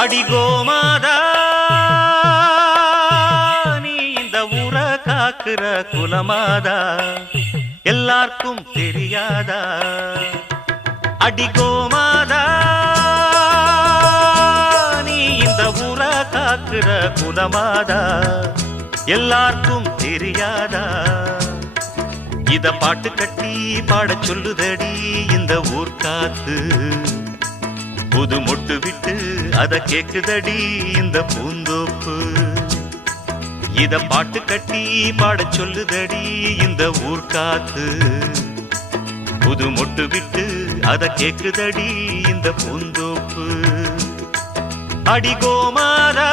அடிகோமாதா நீ இந்த ஊர காக்குற குலமாதா எல்லாருக்கும் தெரியாதா அடிகோமாதா நீ இந்த ஊர காக்குற குலமாதா எல்லாருக்கும் தெரியாதா இத பாட்டு கட்டி பாட சொல்லுதடி இந்த ஊர் காத்து புது மொட்டு விட்டு அத கேக்குதடி இந்த பூந்தோப்பு இத பாட்டு கட்டி பாட சொல்லுதடி இந்த ஊர் காத்து புது மொட்டு விட்டு அத கேக்குதடி இந்த பூந்தோப்பு அடிகோமாதா